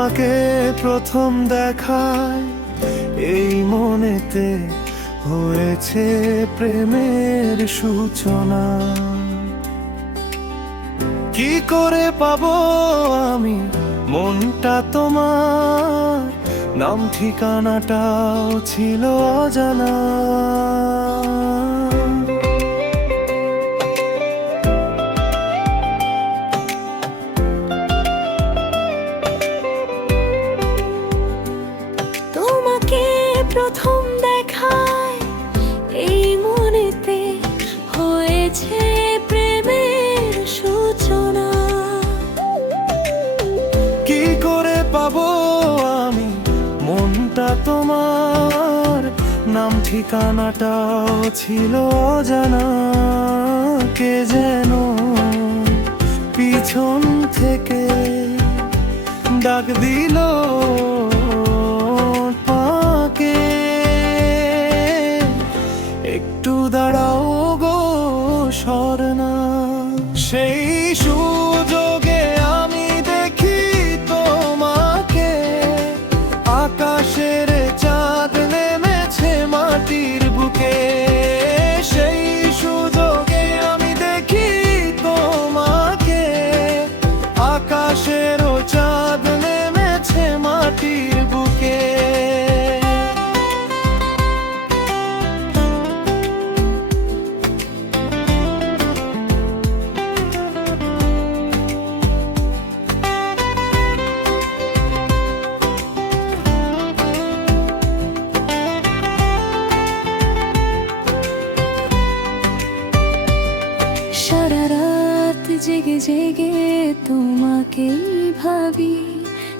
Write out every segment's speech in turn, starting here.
তোমাকে প্রথম দেখায় এই মনেতে হয়েছে প্রেমের সূচনা। কি করে পাবো আমি মনটা তোমার, নাম ঠিকানাটাও ছিল অজানা। তোমাকে প্রথম দেখায় এই মনেতে হয়েছে প্রেমের সূচনা। কি করে পাবো আমি মনটা তোমার, নাম ঠিকানাটাও ছিল অজানা। কে যেন পিছন থেকে ডাক দিল পাকে, একটু দাঁড়াও গো স্বর্ণা। সেই সুযোগে আমি দেখি তোমাকে, আকাশের চাঁদ নেমেছে মাটির বুকে। সেই সুযোগে আমি দেখি তোমাকে, আকাশের চাঁদ নেমেছে মাটির বুকে। সারা রাত জেগে জেগে তোমাকেই ভাবি,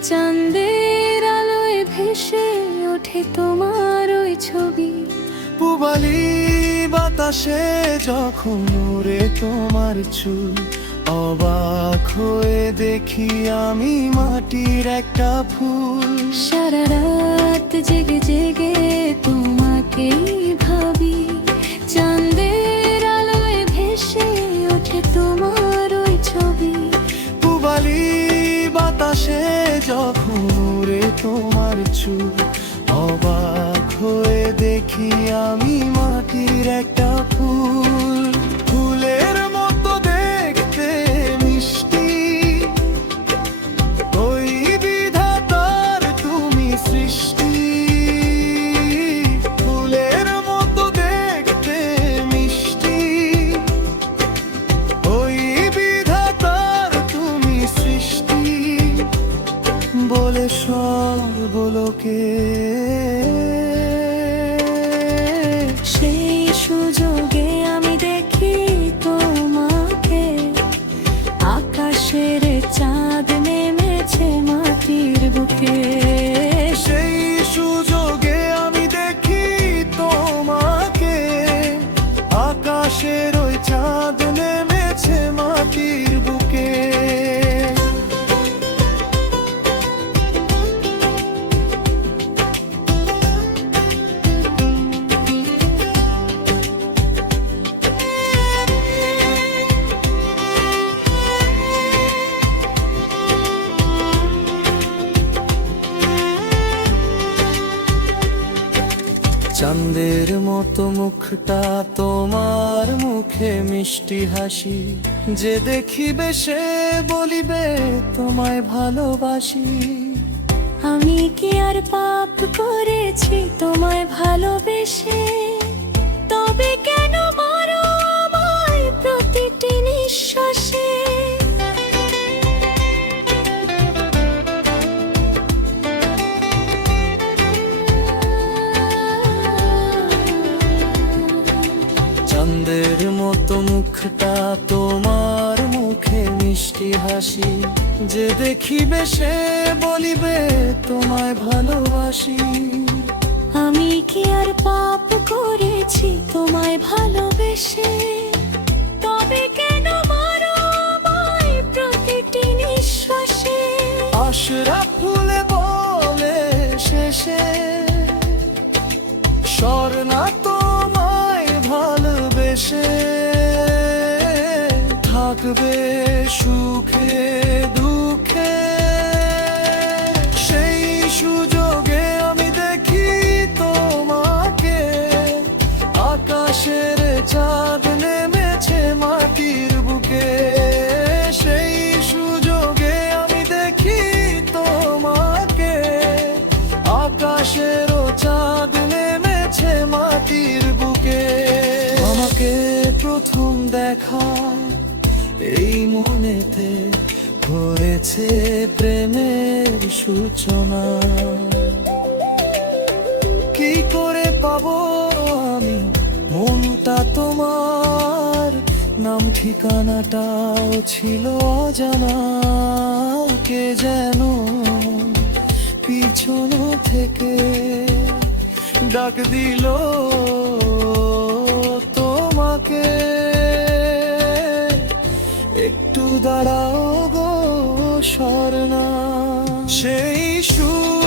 চাঁদের আলোয় ভেসে ওঠে তোমার ওই ছবি। পুবালি বাতাসে যখন উড়ে তোমার চুল, অবাক হয়ে দেখি আমি মাটির একটা ফুল। সারা রাত জেগে জেগে তোমাকেই ভাবি, চাঁদের আলোয় ভেসে ওঠে তোমার ওই ছবি। পুবালি বাতাসে যখন উড়ে তোমার চুল, অবাক হয়ে দেখি আমি মাটির একটা ফুল। ফুলের মতো দেখতে মিষ্টি, ওই বিধাতার তুমি সৃষ্টি। ফুলের মতো দেখতে মিষ্টি, ওই বিধাতার তুমি সৃষ্টি। বলে সর্বলোকে সেই সুযোগে আমি দেখি তোমাকে, আকাশের চাঁদ নেমেছে মাটির বুকে। সেই সুযোগে আমি দেখি তোমাকে, আকাশের ওই চাঁদ নেমেছে মাটির বুকে। চাঁদের মতো মুখটা তোমার, মুখে মিষ্টি হাসি। যে দেখিবে সে বলিবে তোমায় ভালোবাসি। আমি কি আর পাপ করেছি তোমায় ভালোবেসে? তবে কেন মারো আমায় প্রতিটি নিঃশ্বাসে? চাঁদের মতো মুখটা তোমার, মুখে মিষ্টি হাসি। যে দেখিবে সে বলিবে তোমায় ভালোবাসি। আমি কি আর পাপ করেছি তোমায় ভালোবেসে? তবে কেন মারো আমায় প্রতিটি নিঃশ্বাসে? আশরাফ ফুলে বলে শেষে, স্বর্ণা তোমায় ভালোবেসে থাকবে সুখে দুঃখে। প্রথম দেখা এই মনেতে হয়েছে প্রেমের সূচনা। কি করে পাবো আমি মনটা তোমার, নাম ঠিকানাটাও ছিল অজানা। কে যেন পিছন থেকে ডাক দিল তোমাকে, একটু দাঁড়াও গো স্বর্ণা। সেই সুর